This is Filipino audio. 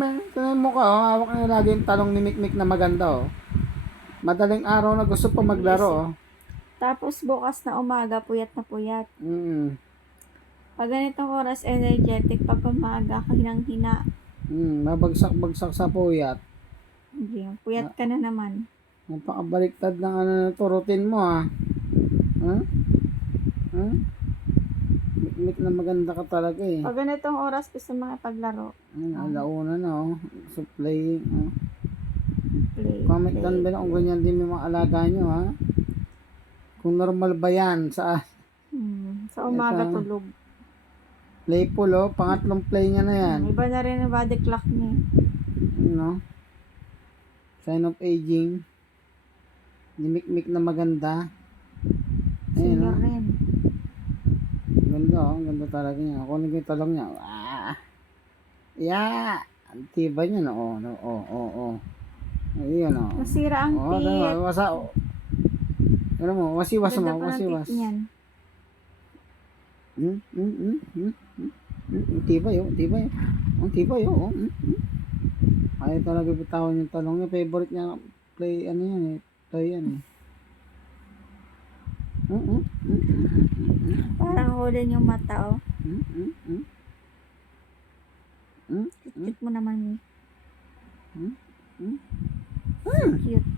Tingnan mo ka, oh. Hawak na lagi yung talong ni Mikmik na maganda, oh. Madaling araw na gusto pa maglaro, oh. Tapos bukas na umaga, puyat na puyat. Mm. Pag ganitong oras, energetic. Pag umaga, hinang-hina. Mabagsak-bagsak sa puyat. Hindi, puyat ka na naman. Napakabaliktad ng ano na to, routine mo, ah. Huh? Huh? Mikmik na maganda ka talaga, eh. Pag ganitong oras, gusto mga paglaro. Alauna na, oh. So, playing, oh. Play, Comment play, down below kung play. ganyan din yung mga alaga nyo, ha. Kung normal ba yan sa Sa umaga, ito, tulog. playful, oh. Pangatlong play niya na yan. Iba na rin ang body clock niya. No? Sign of aging. Nimikmik na maganda. Ayun, Senior oh. rin. Ganda, oh. Ganda talaga niya. Kunin ko yung talong niya. Ah! Yeah! Ang tiba niya, no? Oh, no? Oh. Ayun, oh. Nasira ang Oh, pit. wasa, oh. Ano mo, wasiwas Ganda mo, pa ng wasiwas. tit niyan. Tibay, oh. Tibay. Ang tibay, oh. Ayaw talaga bitawan yung talong niya. Favorite niya play, ano yan, eh. Play yan, eh. Parang hulin yung mata, oh. Cute mo naman, Cute.